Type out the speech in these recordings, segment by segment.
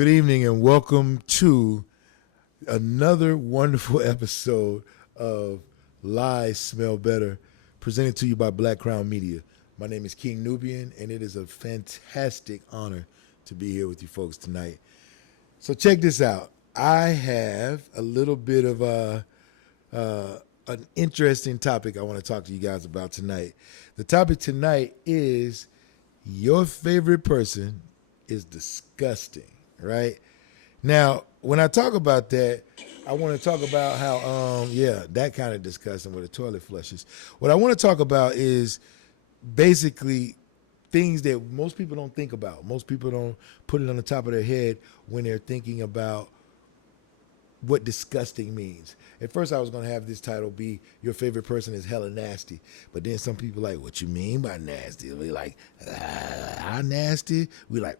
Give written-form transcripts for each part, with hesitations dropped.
Good evening and welcome to another wonderful episode of Lies Smell Better, presented to you by Black Crown Media. My name is King Nubian, and it is a fantastic honor to be here with you folks tonight. So check this out. I have a little bit of an interesting topic I want to talk to you guys about tonight. The topic tonight is your favorite person is disgusting, right? Now, when I talk about that, I want to talk about how, that kind of disgusting where the toilet flushes. What I want to talk about is basically things that most people don't think about. Most people don't put it on the top of their head when they're thinking about what disgusting means. At first I was going to have this title be your favorite person is hella nasty, but then some people like, what you mean by nasty? We like, how nasty? We like,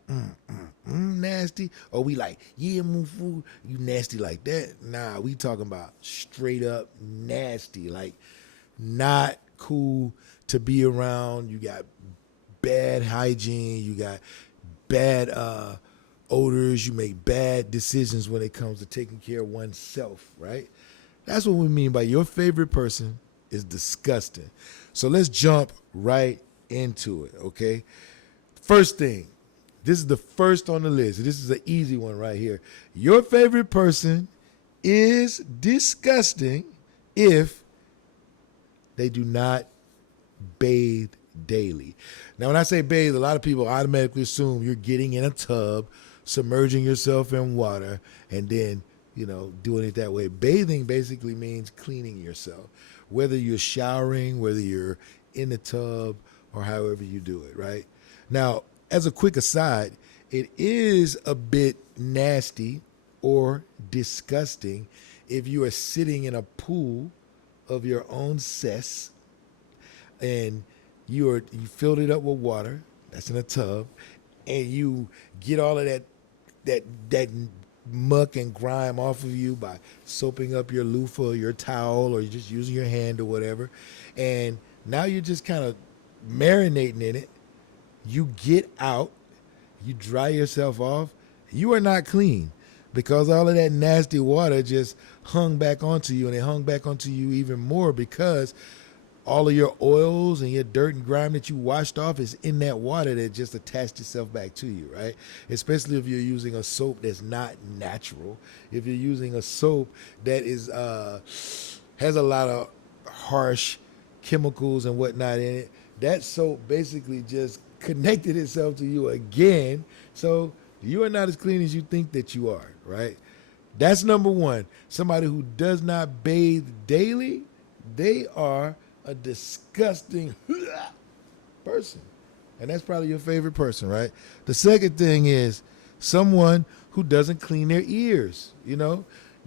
nasty? Or we like, yeah, mufu, you nasty like that? Nah, we talking about straight up nasty, like not cool to be around. You got bad hygiene, you got bad odors, you make bad decisions when it comes to taking care of oneself, right? That's what we mean by your favorite person is disgusting. So let's jump right into it, okay? First thing, this is the first on the list. This is an easy one right here. Your favorite person is disgusting if they do not bathe daily. Now, when I say bathe, a lot of people automatically assume you're getting in a tub, submerging yourself in water, and then, doing it that way. Bathing basically means cleaning yourself, whether you're showering, whether you're in the tub, or however you do it, right? Now, as a quick aside, it is a bit nasty or disgusting if you are sitting in a pool of your own cess and you filled it up with water, that's in a tub, and you get all of that muck and grime off of you by soaping up your loofah or your towel or you're just using your hand or whatever. And now you're just kind of marinating in it. You get out, you dry yourself off. You are not clean because all of that nasty water just hung back onto you, and it hung back onto you even more because all of your oils and your dirt and grime that you washed off is in that water that just attached itself back to you, right? Especially if you're using a soap that's not natural. If you're using a soap that is has a lot of harsh chemicals and whatnot in it, that soap basically just connected itself to you again. So you are not as clean as you think that you are, right? That's number one. Somebody who does not bathe daily, they are a disgusting person. And that's probably your favorite person, right? The second thing is someone who doesn't clean their ears. You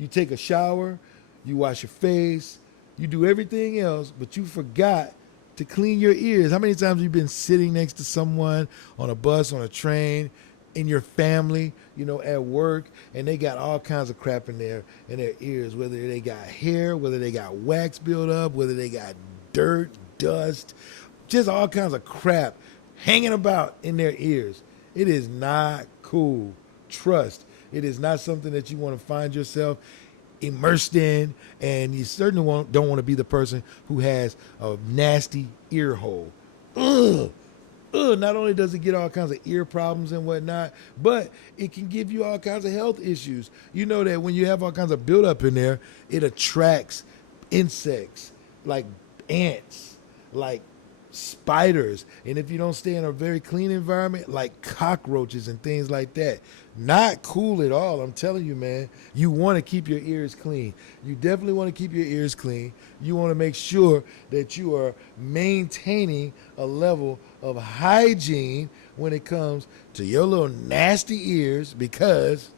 take a shower, you wash your face, you do everything else, but you forgot to clean your ears. How many times have you been sitting next to someone on a bus, on a train, in your family, at work, and they got all kinds of crap in their ears, whether they got hair, whether they got wax built up, whether they got dirt, dust, just all kinds of crap hanging about in their ears. It is not cool. Trust. It is not something that you want to find yourself immersed in, and you certainly don't want to be the person who has a nasty ear hole. Ugh. Not only does it get all kinds of ear problems and whatnot, but it can give you all kinds of health issues. You know that when you have all kinds of buildup in there, it attracts insects like ants, like spiders. And if you don't stay in a very clean environment, like cockroaches and things like that. Not cool at all. I'm telling you, man. You want to keep your ears clean. You definitely want to keep your ears clean. You want to make sure that you are maintaining a level of hygiene when it comes to your little nasty ears, because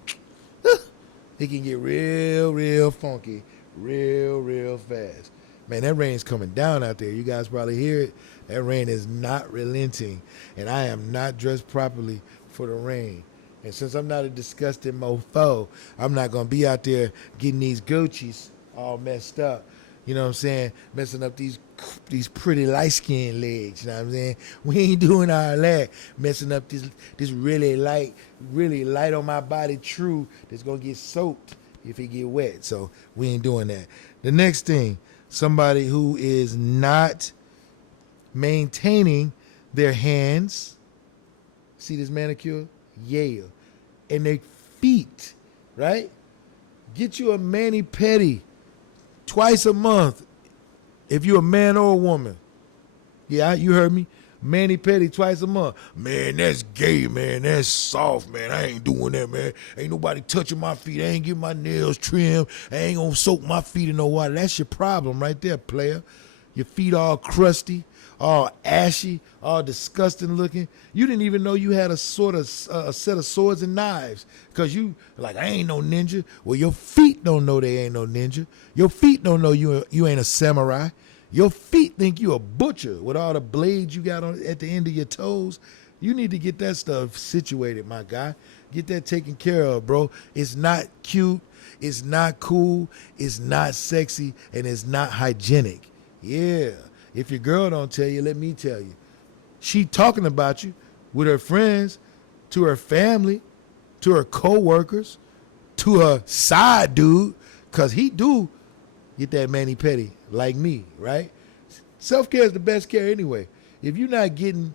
it can get real funky real fast. Man, that rain's coming down out there. You guys probably hear it. That rain is not relenting, and I am not dressed properly for the rain. And since I'm not a disgusting mofo, I'm not going to be out there getting these Gucci's all messed up. You know what I'm saying? Messing up these pretty light skinned legs. You know what I'm saying? We ain't doing all that. Messing up this really light on my body true that's gonna get soaked if it get wet. So we ain't doing that. The next thing, somebody who is not maintaining their hands. See this manicure? Yeah. And their feet, right? Get you a mani-pedi twice a month if you're a man or a woman. Yeah, you heard me. Mani-pedi twice a month. Man, that's gay, man. That's soft, man. I ain't doing that, man. Ain't nobody touching my feet. I ain't getting my nails trimmed. I ain't gonna soak my feet in no water. That's your problem right there, player. Your feet all crusty, all ashy, all disgusting looking. You didn't even know you had a set of swords and knives because you like, I ain't no ninja. Well, your feet don't know they ain't no ninja. Your feet don't know you ain't a samurai. Your feet think you a butcher with all the blades you got on at the end of your toes. You need to get that stuff situated, my guy. Get that taken care of, bro. It's not cute. It's not cool. It's not sexy. And it's not hygienic. Yeah. If your girl don't tell you, let me tell you. She talking about you with her friends, to her family, to her co-workers, to her side dude, because he do get that mani-pedi like me, right? Self-care is the best care anyway. If you're not getting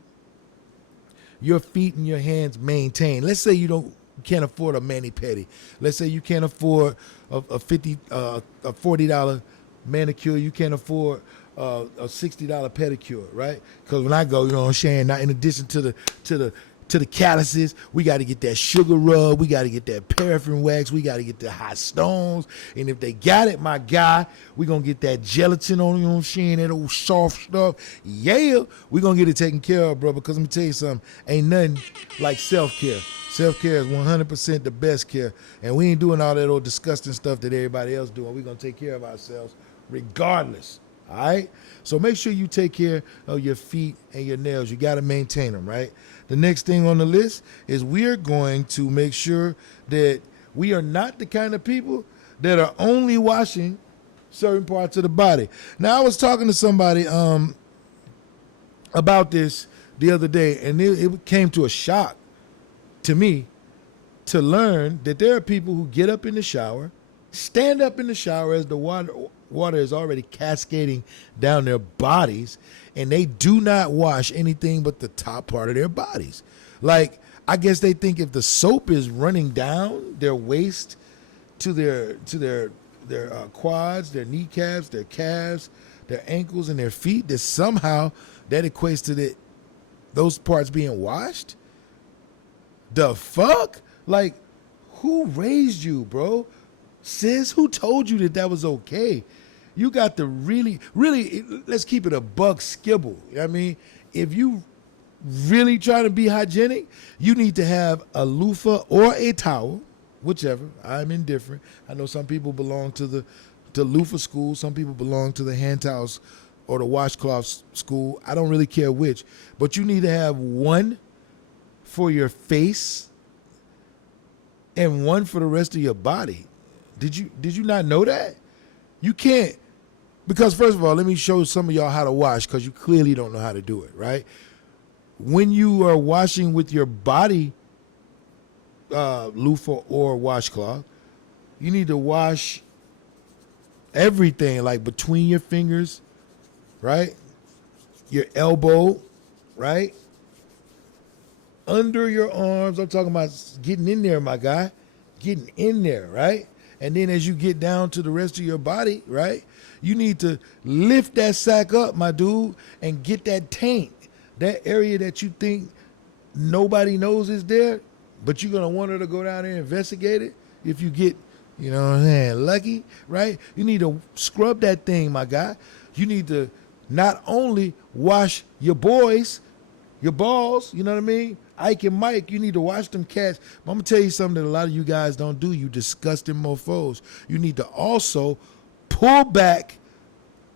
your feet and your hands maintained, let's say you can't afford a mani-pedi. Let's say you can't afford a $40 manicure. You can't afford a $60 pedicure, right? Because when I go, you know what I'm saying, not in addition to the calluses, we got to get that sugar rub, we got to get that paraffin wax, we got to get the hot stones, and if they got it, my guy, we gonna get that gelatin on, you know what I'm saying, that old soft stuff. Yeah, we gonna get it taken care of, bro. Because let me tell you something, ain't nothing like self-care. Self-care is 100% the best care, and we ain't doing all that old disgusting stuff that everybody else doing. We gonna take care of ourselves regardless. All right? So make sure you take care of your feet and your nails. You got to maintain them, right? The next thing on the list is we are going to make sure that we are not the kind of people that are only washing certain parts of the body. Now, I was talking to somebody about this the other day, and it came to a shock to me to learn that there are people who get up in the shower, stand up in the shower as the water is already cascading down their bodies, and they do not wash anything but the top part of their bodies. Like, I guess they think if the soap is running down their waist to their quads, their kneecaps, their calves, their ankles, and their feet, that somehow that equates to those parts being washed. The fuck? Like, who raised you, bro? Sis, who told you that was okay? You got to really, let's keep it a buck skibble. You know what I mean? If you really try to be hygienic, you need to have a loofah or a towel, whichever. I'm indifferent. I know some people belong to the loofah school. Some people belong to the hand towels or the washcloth school. I don't really care which. But you need to have one for your face and one for the rest of your body. Did you not know that? You can't, because first of all, let me show some of y'all how to wash, because you clearly don't know how to do it, right? When you are washing with your body loofah or washcloth, you need to wash everything, like between your fingers, right? Your elbow, right? Under your arms. I'm talking about getting in there, my guy. Getting in there, right? And then as you get down to the rest of your body, right, you need to lift that sack up, my dude, and get that taint, that area that you think nobody knows is there, but you're going to want her to go down there and investigate it if you get, you know what I'm saying, lucky, right? You need to scrub that thing, my guy. You need to not only wash your boys, your balls, you know what I mean? Ike and Mike, you need to watch them cats. But I'm going to tell you something that a lot of you guys don't do, you disgusting mofos. You need to also pull back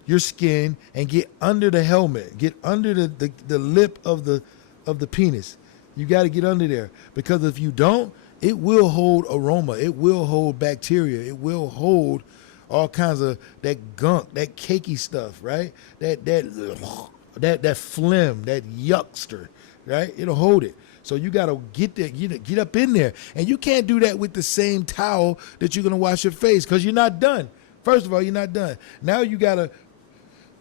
your skin and get under the helmet. Get under the lip of the penis. You got to get under there. Because if you don't, it will hold aroma. It will hold bacteria. It will hold all kinds of that gunk, that cakey stuff, right? That phlegm, that yuckster, right? It'll hold it. So you gotta get there, get up in there, and you can't do that with the same towel that you're gonna wash your face because you're not done. First of all, you're not done. Now you gotta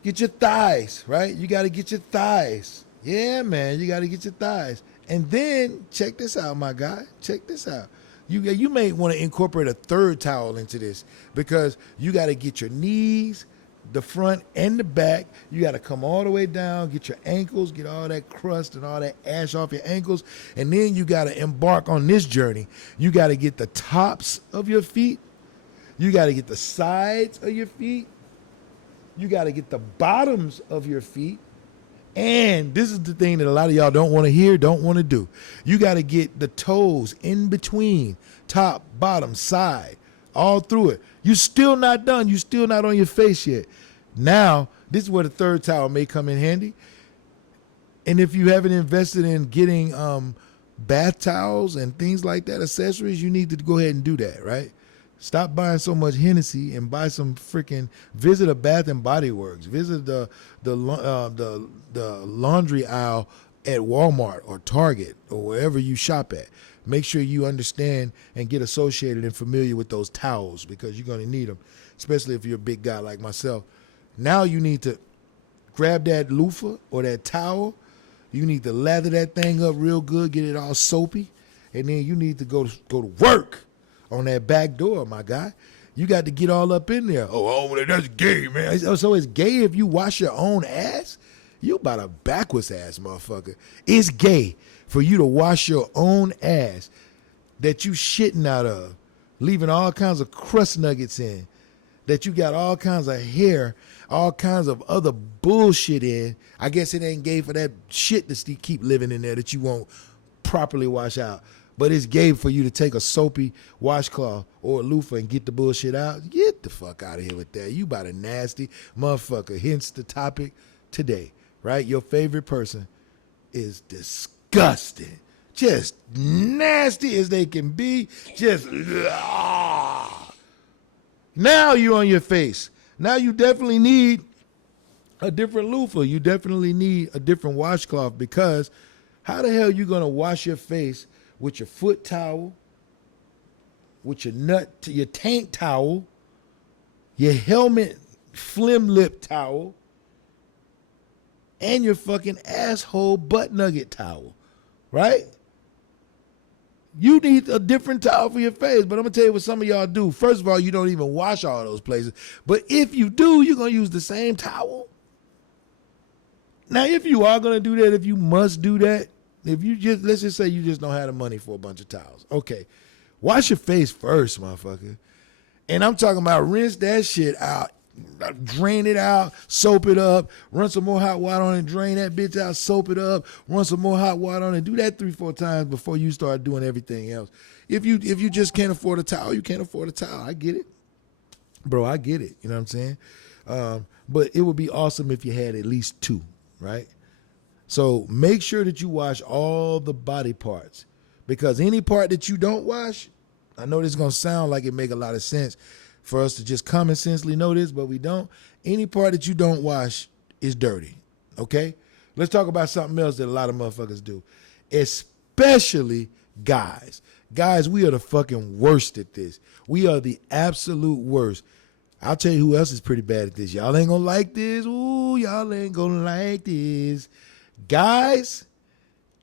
get your thighs, right? You gotta get your thighs. Yeah, man, you gotta get your thighs, and then check this out, my guy. Check this out. You may want to incorporate a third towel into this because you got to get your knees, the front and the back. You got to come all the way down, get your ankles, get all that crust and all that ash off your ankles, and then you got to embark on this journey. You got to get the tops of your feet. You got to get the sides of your feet. You got to get the bottoms of your feet. And this is the thing that a lot of y'all don't want to hear, don't want to do. You got to get the toes in between, top, bottom, side, all through it. You're still not done. You're still not on your face yet. Now, this is where the third towel may come in handy. And if you haven't invested in getting bath towels and things like that, accessories, you need to go ahead and do that, right? Stop buying so much Hennessy and buy some freaking. Visit a Bath and Body Works. Visit the laundry aisle at Walmart or Target or wherever you shop at. Make sure you understand and get associated and familiar with those towels because you're going to need them, especially if you're a big guy like myself. Now you need to grab that loofah or that towel. You need to lather that thing up real good, get it all soapy, and then you need to go to work on that back door, my guy. You got to get all up in there. Oh, that's gay, man. So it's gay if you wash your own ass? You about a backwards ass motherfucker. It's gay for you to wash your own ass that you shitting out of, leaving all kinds of crust nuggets in, that you got all kinds of hair, all kinds of other bullshit in. I guess it ain't gay for that shit to keep living in there that you won't properly wash out. But it's gay for you to take a soapy washcloth or a loofah and get the bullshit out. Get the fuck out of here with that. You about a nasty motherfucker. Hence the topic today, right? Your favorite person is disgusting. Just nasty as they can be. Just, now you're on your face. Now you definitely need a different loofah. You definitely need a different washcloth because how the hell you going to wash your face with your foot towel, with your tank towel, your helmet phlegm lip towel, and your fucking asshole butt nugget towel, right? You need a different towel for your face, but I'm gonna tell you what some of y'all do. First of all, you don't even wash all those places, but if you do, you're gonna use the same towel. Now, if you are gonna do that, if you must do that, if you just, let's just say you just don't have the money for a bunch of towels. Okay, wash your face first, motherfucker. And I'm talking about rinse that shit out, drain it out, soap it up, run some more hot water on it, drain that bitch out, soap it up, run some more hot water on it. Do that 3-4 times before you start doing everything else. If you just can't afford a towel, you can't afford a towel. I get it. Bro, I get it. You know what I'm saying? But it would be awesome if you had at least two, right? So make sure that you wash all the body parts because any part that you don't wash, I know this is going to sound like it make a lot of sense for us to just common sensely know this, but we don't. Any part that you don't wash is dirty, okay? Let's talk about something else that a lot of motherfuckers do, especially guys. Guys, we are the fucking worst at this. We are the absolute worst. I'll tell you who else is pretty bad at this. Y'all ain't gonna like this. Ooh, y'all ain't gonna like this. Guys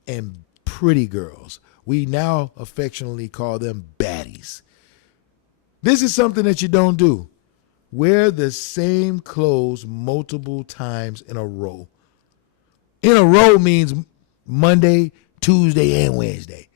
and pretty girls. We now affectionately call them baddies. This is something that you don't do. Wear the same clothes multiple times in a row. In a row means Monday, Tuesday, and Wednesday.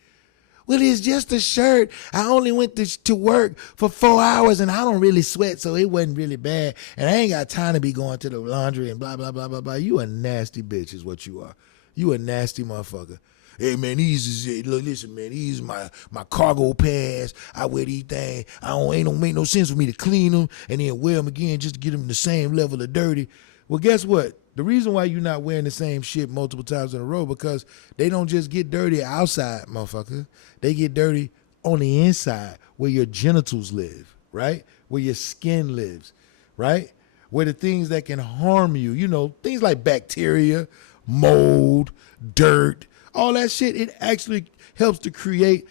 Well, it's just a shirt. I only went to work for 4 hours and I don't really sweat, so it wasn't really bad. And I ain't got time to be going to the laundry and blah, blah, blah, blah, blah. You a nasty bitch is what you are. You a nasty motherfucker. Hey, man, listen, man, these my cargo pants. I wear these things. Ain't don't make no sense for me to clean them and then wear them again just to get them the same level of dirty. Well, guess what? The reason why you're not wearing the same shit multiple times in a row because they don't just get dirty outside, motherfucker. They get dirty on the inside where your genitals live, right? Where your skin lives, right? Where the things that can harm you, you know, things like bacteria, mold, dirt, all that shit, it actually helps to create,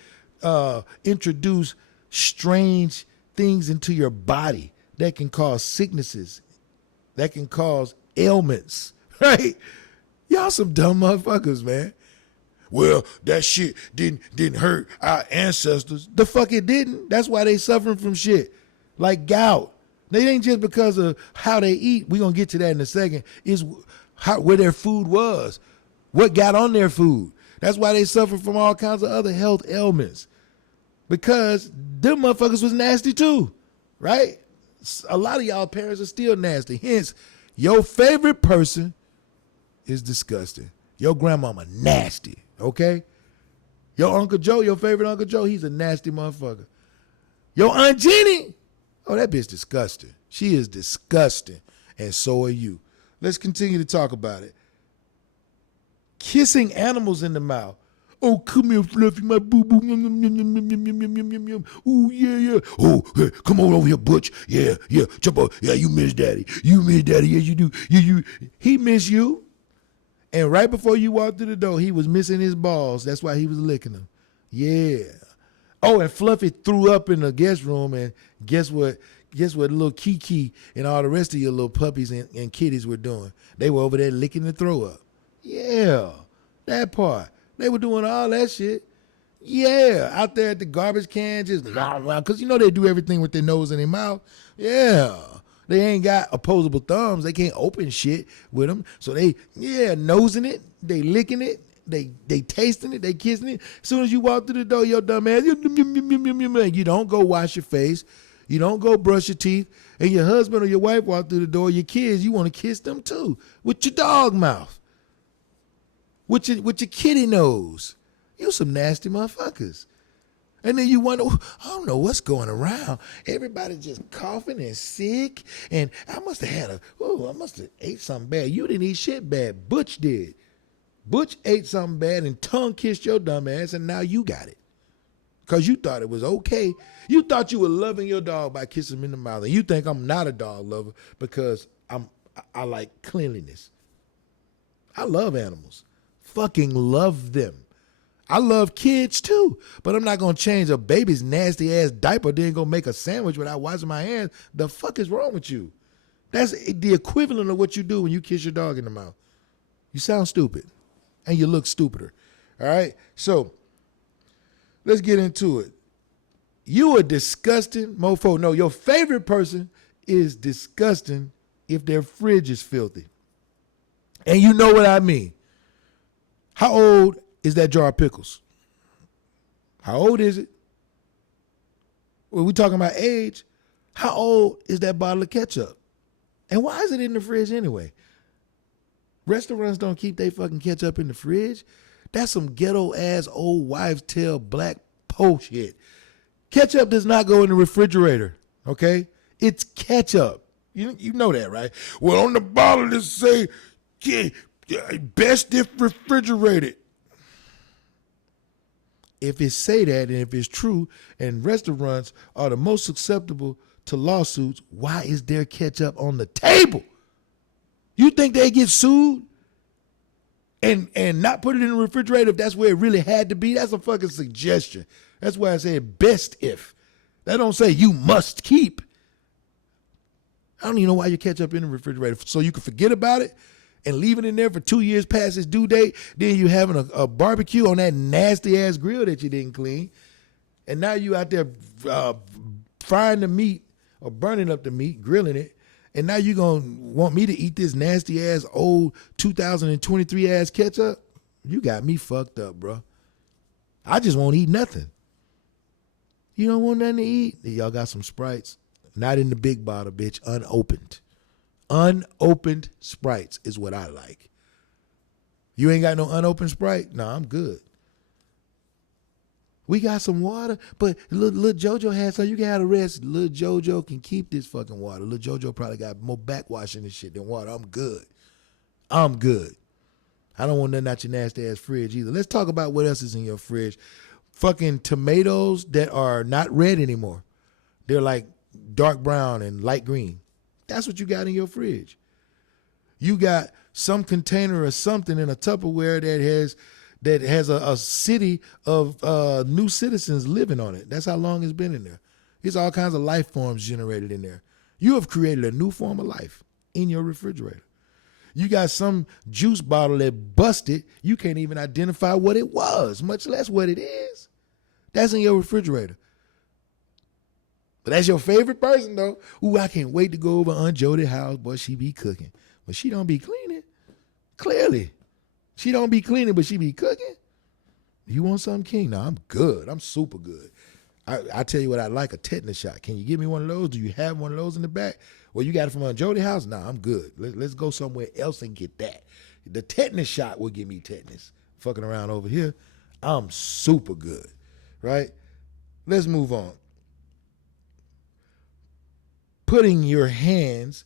introduce strange things into your body that can cause sicknesses, that can cause ailments, right? Y'all some dumb motherfuckers, man. Well, that shit didn't hurt our ancestors. The fuck it didn't. That's why they suffering from shit like gout. They ain't just because of how they eat. We're going to get to that in a second. Is where their food was. What got on their food. That's why they suffer from all kinds of other health ailments. Because them motherfuckers was nasty too, right? A lot of y'all parents are still nasty. Hence, your favorite person is disgusting. Your grandmama nasty, okay? Your Uncle Joe, your favorite Uncle Joe, he's a nasty motherfucker. Your Aunt Jenny, oh, that bitch disgusting. She is disgusting, and so are you. Let's continue to talk about it. Kissing animals in the mouth. Oh, come here, Fluffy, my boo-boo. Oh, yeah. Oh, hey, come on over here, Butch. Yeah. Jump on. Yeah, you miss Daddy. Yes, you do. He miss you. And right before you walked through the door, he was missing his balls. That's why he was licking them. Yeah. Oh, and Fluffy threw up in the guest room, and guess what? Little Kiki and all the rest of your little puppies and kitties were doing? They were over there licking the throw up. Yeah, that part. They were doing all that shit. Yeah, out there at the garbage can, just because you know they do everything with their nose and their mouth. Yeah, they ain't got opposable thumbs. They can't open shit with them. So they, nosing it, they licking it, they tasting it, they kissing it. As soon as you walk through the door, your dumb ass, you don't go wash your face. You don't go brush your teeth. And your husband or your wife walk through the door, your kids, you want to kiss them too with your dog mouth. With your kitty nose. You some nasty motherfuckers. And then you wonder, I don't know what's going around. Everybody just coughing and sick. And I must have ate something bad. You didn't eat shit bad. Butch did. Butch ate something bad and tongue kissed your dumb ass, and now you got it. Because you thought it was okay. You thought you were loving your dog by kissing him in the mouth. And you think I'm not a dog lover because I like cleanliness. I love animals. Fucking love them. I love kids too, but I'm not gonna change a baby's nasty ass diaper, then go make a sandwich without washing my hands. The fuck is wrong with you? That's the equivalent of what you do when you kiss your dog in the mouth. You sound stupid, and you look stupider. All right, so let's get into it. You a disgusting mofo. No, your favorite person is disgusting if their fridge is filthy, and you know what I mean. How old is that jar of pickles? How old is it? When we talking about age, how old is that bottle of ketchup? And why is it in the fridge anyway? Restaurants don't keep their fucking ketchup in the fridge. That's some ghetto ass old wives' tale black po shit. Ketchup does not go in the refrigerator, okay? It's ketchup. You know that, right? Well, on the bottle it say, best if refrigerated. If it say that, and if it's true, and restaurants are the most susceptible to lawsuits, why is there ketchup on the table? You think they get sued and not put it in the refrigerator if that's where it really had to be? That's a fucking suggestion. That's why I said best if. That don't say you must keep. I don't even know why you ketchup in the refrigerator. So you can forget about it and leave it in there for 2 years past its due date. Then you having a barbecue on that nasty ass grill that you didn't clean. And now you out there frying the meat or burning up the meat, grilling it. And now you going to want me to eat this nasty ass old 2023 ass ketchup? You got me fucked up, bro. I just won't eat nothing. You don't want nothing to eat? Y'all got some Sprites. Not in the big bottle, bitch. Unopened. Unopened Sprites is what I like. You ain't got no unopened Sprite? No, I'm good. We got some water, but little JoJo had some. You can have the rest. Little JoJo can keep this fucking water. Little JoJo probably got more backwash in this shit than water. I'm good. I don't want nothing out your nasty ass fridge either. Let's talk about what else is in your fridge. Fucking tomatoes that are not red anymore. They're like dark brown and light green. That's what you got in your fridge. You got some container or something in a Tupperware that has a city of new citizens living on it. That's how long it's been in there. There's all kinds of life forms generated in there. You have created a new form of life in your refrigerator. You got some juice bottle that busted. You can't even identify what it was, much less what it is. That's in your refrigerator. But that's your favorite person, though. Ooh, I can't wait to go over Aunt Jody's house. Boy, she be cooking. But she don't be cleaning. Clearly. She don't be cleaning, but she be cooking. You want something, King? No, I'm good. I'm super good. I tell you what I like, a tetanus shot. Can you give me one of those? Do you have one of those in the back? Well, you got it from Aunt Jody's house? Nah, I'm good. Let's go somewhere else and get that. The tetanus shot will give me tetanus. Fucking around over here, I'm super good, right? Let's move on. Putting your hands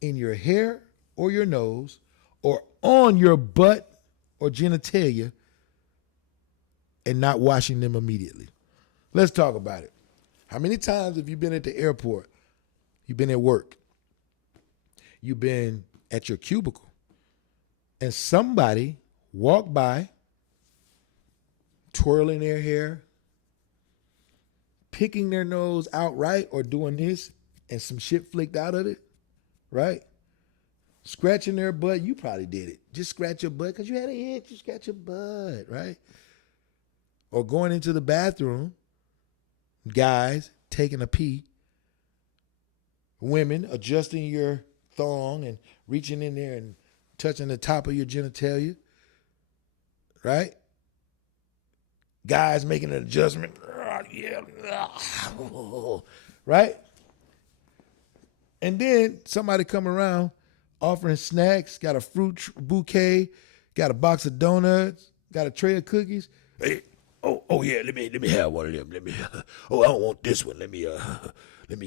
in your hair or your nose or on your butt or genitalia and not washing them immediately. Let's talk about it. How many times have you been at the airport? You've been at work. You've been at your cubicle. And somebody walked by, twirling their hair, picking their nose outright or doing this and some shit flicked out of it, right? Scratching their butt. You probably did it. Just scratch your butt because you had a itch. You scratch your butt, right? Or going into the bathroom. Guys taking a pee, women adjusting your thong and reaching in there and touching the top of your genitalia, right? Guys making an adjustment, right? And then somebody come around offering snacks, got a fruit bouquet, got a box of donuts, got a tray of cookies. Hey, Oh yeah, let me have one of them. I don't want this one. Let me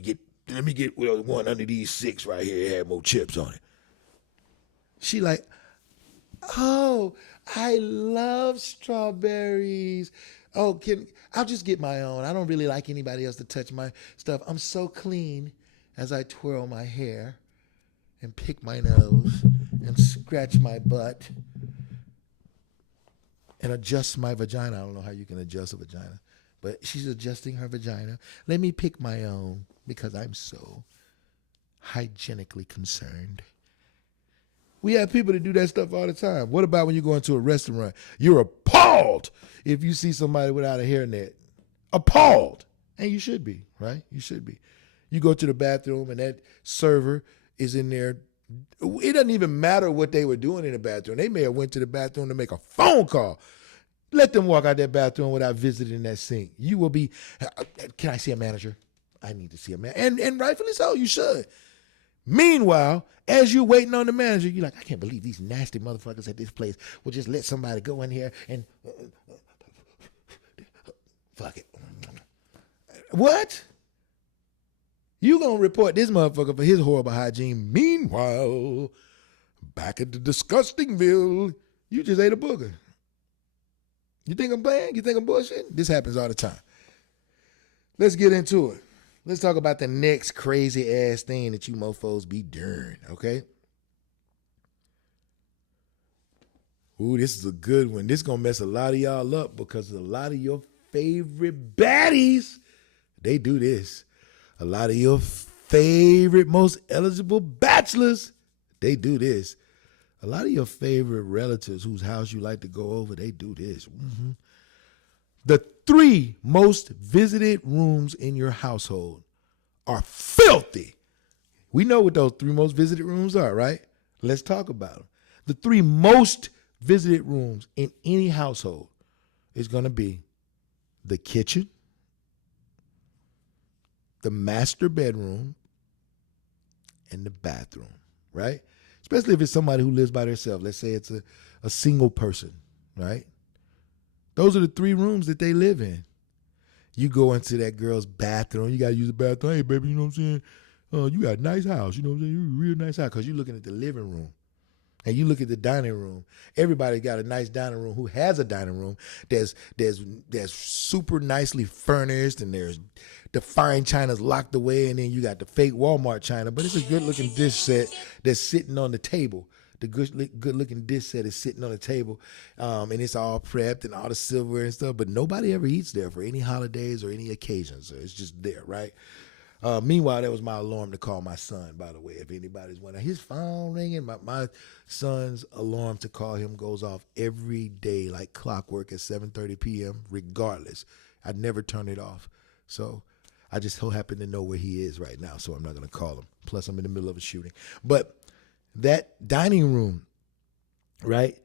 get one under these 6 right here. It had more chips on it. She like, oh, I love strawberries. Oh, I'll just get my own. I don't really like anybody else to touch my stuff. I'm so clean as I twirl my hair and pick my nose and scratch my butt. And adjust my vagina. I don't know how you can adjust a vagina, but she's adjusting her vagina. Let me pick my own because I'm so hygienically concerned. We have people that do that stuff all the time. What about when you go into a restaurant? You're appalled if you see somebody without a hairnet. Appalled. And you should be, right? You should be. You go to the bathroom and that server is in there. It doesn't even matter what they were doing in the bathroom. They may have went to the bathroom to make a phone call. Let them walk out that bathroom without visiting that sink. You will be, can I see a manager? I need to see a manager. And rightfully so, you should. Meanwhile, as you're waiting on the manager, you're like, I can't believe these nasty motherfuckers at this place will just let somebody go in here and fuck it. What? You gonna report this motherfucker for his horrible hygiene. Meanwhile, back at the disgustingville, you just ate a booger. You think I'm playing? You think I'm bullshitting? This happens all the time. Let's get into it. Let's talk about the next crazy ass thing that you mofos be doing, okay? Ooh, this is a good one. This gonna mess a lot of y'all up because a lot of your favorite baddies, they do this. A lot of your favorite, most eligible bachelors, they do this. A lot of your favorite relatives whose house you like to go over, they do this. Mm-hmm. The 3 most visited rooms in your household are filthy. We know what those 3 most visited rooms are, right? Let's talk about them. The 3 most visited rooms in any household is going to be the kitchen, the master bedroom, and the bathroom, right? Especially if it's somebody who lives by themselves. Let's say it's a single person, right? Those are the 3 rooms that they live in. You go into that girl's bathroom. You got to use the bathroom. Hey, baby, you know what I'm saying? You got a nice house. You know what I'm saying? You a real nice house because you're looking at the living room. And you look at the dining room. Everybody got a nice dining room who has a dining room that's super nicely furnished, and there's the fine china's locked away, and then you got the fake Walmart china. But it's a good looking dish set that's sitting on the table. The good looking dish set is sitting on the table, and it's all prepped and all the silverware and stuff. But nobody ever eats there for any holidays or any occasions. So it's just there, right? Meanwhile, that was my alarm to call my son, by the way, if anybody's wondering. His phone ringing. My son's alarm to call him goes off every day like clockwork at 7:30 p.m., regardless. I never turn it off. So I just so happen to know where he is right now, so I'm not going to call him. Plus, I'm in the middle of a shooting. But that dining room, right,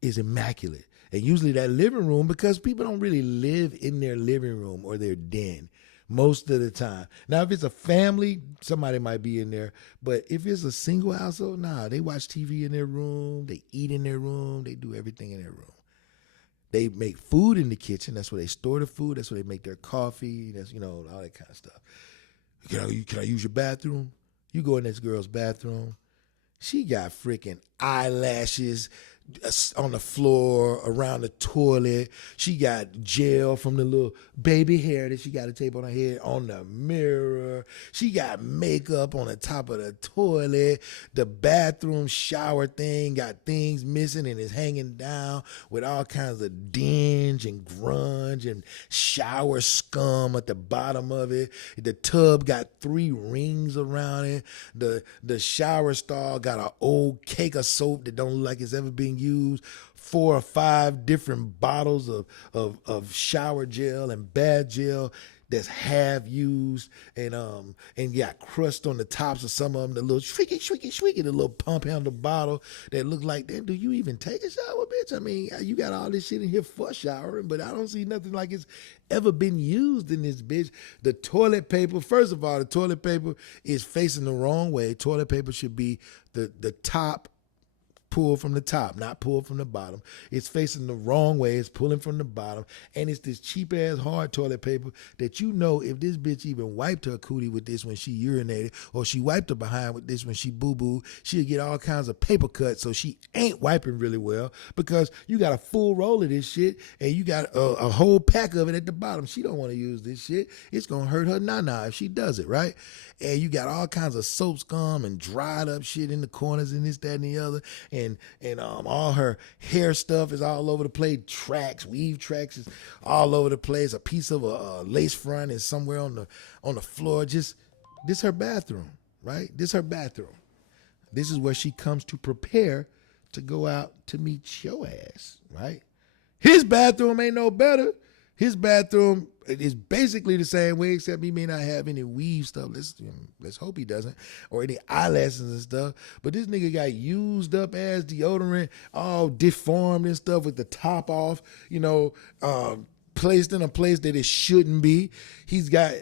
is immaculate. And usually that living room, because people don't really live in their living room or their den most of the time. Now, if it's a family, somebody might be in there. But if it's a single household, nah, they watch TV in their room. They eat in their room. They do everything in their room. They make food in the kitchen. That's where they store the food. That's where they make their coffee. That's, all that kind of stuff. Can I use your bathroom? You go in this girl's bathroom. She got freaking eyelashes on the floor, around the toilet. She got gel from the little baby hair that she got to tape on her head on the mirror. She got makeup on the top of the toilet. The bathroom shower thing got things missing and is hanging down with all kinds of dinge and grunge and shower scum at the bottom of it. The tub got 3 rings around it. The shower stall got an old cake of soap that don't look like it's ever been used, 4 or 5 different bottles of shower gel and bath gel that's half used, and got crust on the tops of some of them, the little shwicky, the little pump handle bottle that look like, damn, do you even take a shower, bitch? I mean, you got all this shit in here for showering, but I don't see nothing like it's ever been used in this bitch. The toilet paper, first of all, the toilet paper is facing the wrong way. Toilet paper should be the top, pull from the top, not pull from the bottom. It's facing the wrong way. It's pulling from the bottom. And it's this cheap ass hard toilet paper that if this bitch even wiped her cootie with this when she urinated, or she wiped her behind with this when she boo-booed, she'll get all kinds of paper cuts. So she ain't wiping really well, because you got a full roll of this shit and you got a whole pack of it at the bottom. She don't want to use this shit. It's going to hurt her nana if she does it, right? And you got all kinds of soap scum and dried up shit in the corners and this, that, and the other. And all her hair stuff is all over the place. Weave tracks is all over the place. A piece of a lace front is somewhere on the floor. Just, this her bathroom, right? This her bathroom. This is where she comes to prepare to go out to meet your ass, right? His bathroom ain't no better. His bathroom is basically the same way, except he may not have any weave stuff. Let's hope he doesn't, or any eyelashes and stuff. But this nigga got used up ass deodorant, all deformed and stuff with the top off, placed in a place that it shouldn't be. He's got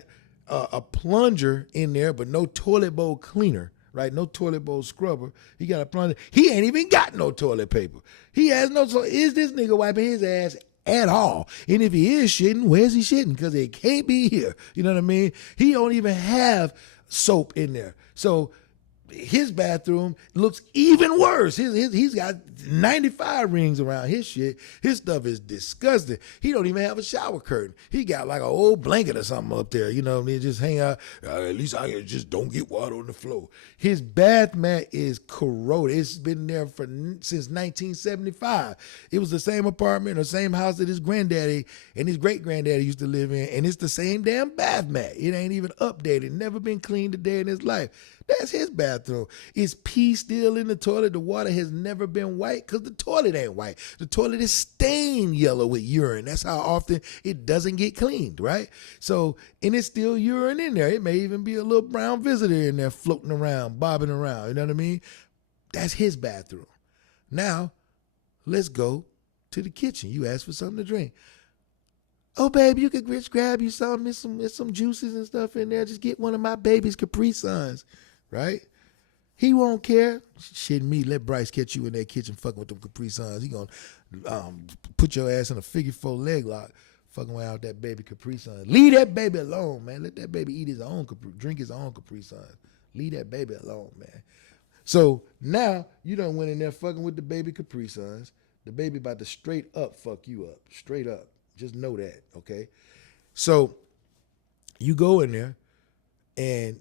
a plunger in there, but no toilet bowl cleaner. Right, no toilet bowl scrubber. He got a plunger. He ain't even got no toilet paper. He has no. So is this nigga wiping his ass at all? And if he is shitting, where's he shitting? Because it can't be here. You know what I mean? He don't even have soap in there. So his bathroom looks even worse. He's got 95 rings around his shit. His stuff is disgusting. He don't even have a shower curtain. He got like an old blanket or something up there. You know what I mean? Just hang out. At least I just don't get water on the floor. His bath mat is corroded. It's been there since 1975. It was the same apartment or same house that his granddaddy and his great granddaddy used to live in, and it's the same damn bath mat. It ain't even updated. Never been cleaned a day in his life. That's his bathroom. Is pee still in the toilet? The water has never been white because the toilet ain't white. The toilet is stained yellow with urine. That's how often it doesn't get cleaned, right? So, and it's still urine in there. It may even be a little brown visitor in there floating around, bobbing around. You know what I mean? That's his bathroom. Now, let's go to the kitchen. You asked for something to drink. Oh, babe, you could just grab you something. There's some juices and stuff in there. Just get one of my baby's Capri Suns. Right? He won't care. Shit me, let Bryce catch you in that kitchen fucking with them Capri Suns. He gonna put your ass in a figure 4 leg lock, fucking around with that baby Capri Suns. Leave that baby alone, man. Let that baby eat his own drink his own Capri Suns. Leave that baby alone, man. So now you done went in there fucking with the baby Capri Suns. The baby about to straight up fuck you up. Straight up. Just know that, okay? So you go in there and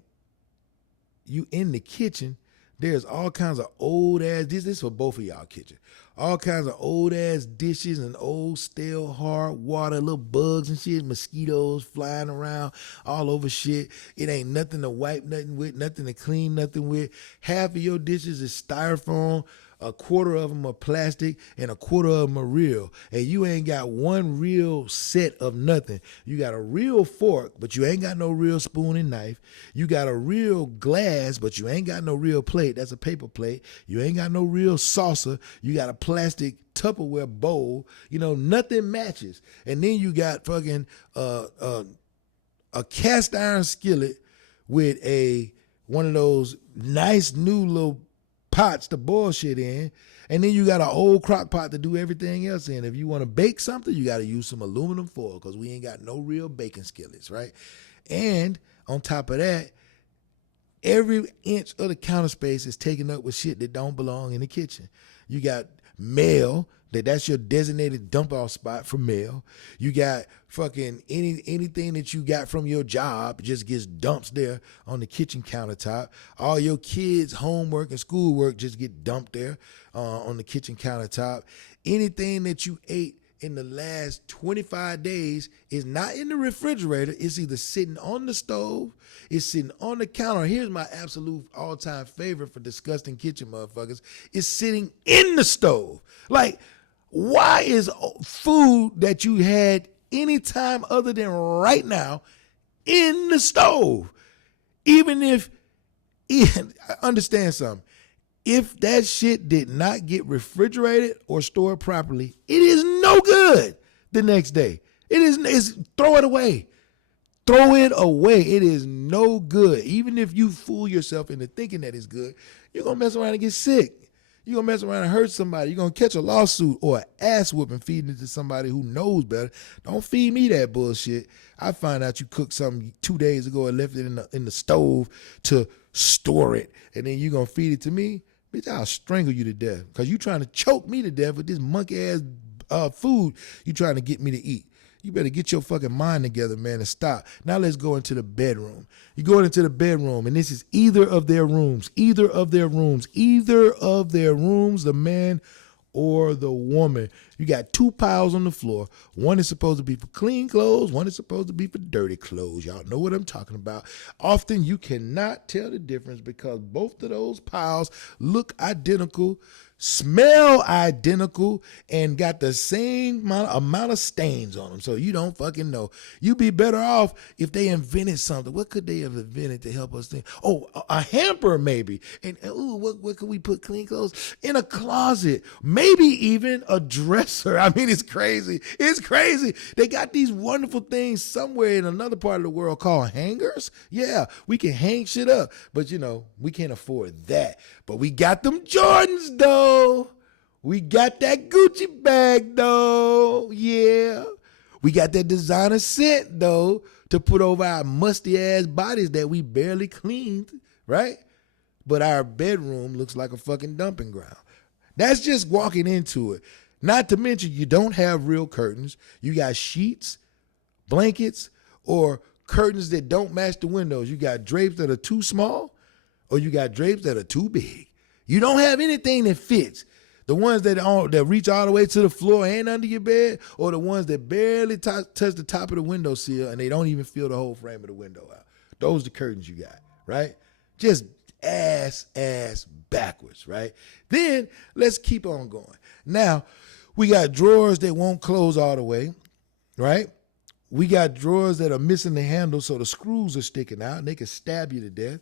you in the kitchen. There's all kinds of old ass, this is for both of y'all kitchen. All kinds of old ass dishes and old stale hard water, little bugs and shit, mosquitoes flying around all over shit. It ain't nothing to wipe nothing with, nothing to clean nothing with. Half of your dishes is styrofoam, a quarter of them are plastic, and a quarter of them are real. And you ain't got one real set of nothing. You got a real fork, but you ain't got no real spoon and knife. You got a real glass, but you ain't got no real plate. That's a paper plate. You ain't got no real saucer. You got a plastic Tupperware bowl. You know, nothing matches. And then you got fucking a cast iron skillet with one of those nice new little pots to boil shit in, and then you got an old crock pot to do everything else in. If you want to bake something, you got to use some aluminum foil because we ain't got no real baking skillets, right? And on top of that, every inch of the counter space is taken up with shit that don't belong in the kitchen. You got mail, that's your designated dump off spot for mail. You got fucking anything that you got from your job just gets dumped there on the kitchen countertop. All your kids' homework and schoolwork just get dumped there on the kitchen countertop. Anything that you ate in the last 25 days is not in the refrigerator. It's either sitting on the stove, it's sitting on the counter. Here's my absolute all-time favorite for disgusting kitchen motherfuckers. It's sitting in the stove. Like, why is food that you had any time other than right now in the stove? Even if, understand something, if that shit did not get refrigerated or stored properly, it is no good the next day. It's throw it away. Throw it away. It is no good. Even if you fool yourself into thinking that it's good, you're going to mess around and get sick. You're going to mess around and hurt somebody. You're going to catch a lawsuit or an ass whooping feeding it to somebody who knows better. Don't feed me that bullshit. I find out you cooked something 2 days ago and left it in the stove to store it, and then you're going to feed it to me. Bitch, I'll strangle you to death because you trying to choke me to death with this monkey-ass food you trying to get me to eat. You better get your fucking mind together, man, and stop. Now let's go into the bedroom. You go into the bedroom, and this is either of their rooms, the man or the woman. You got two piles on the floor. One is supposed to be for clean clothes. One is supposed to be for dirty clothes. Y'all know what I'm talking about. Often you cannot tell the difference because both of those piles look identical, smell identical, and got the same amount of stains on them. So you don't fucking know. You'd be better off if they invented something. What could they have invented to help us think? Oh, a hamper maybe. And what could we put clean clothes? In a closet. Maybe even a dresser. I mean, it's crazy. It's crazy. They got these wonderful things somewhere in another part of the world called hangers. Yeah, we can hang shit up. But, we can't afford that. But we got them Jordans, though. We got that Gucci bag, though. Yeah. We got that designer scent, though, to put over our musty-ass bodies that we barely cleaned, right? But our bedroom looks like a fucking dumping ground. That's just walking into it. Not to mention you don't have real curtains. You got sheets, blankets, or curtains that don't match the windows. You got drapes that are too small, or you got drapes that are too big. You don't have anything that fits. The ones that reach all the way to the floor and under your bed, or the ones that barely touch the top of the windowsill and they don't even feel the whole frame of the window out. Those are the curtains you got, right? Just ass backwards, right? Then let's keep on going. Now, we got drawers that won't close all the way, right? We got drawers that are missing the handle so the screws are sticking out and they can stab you to death,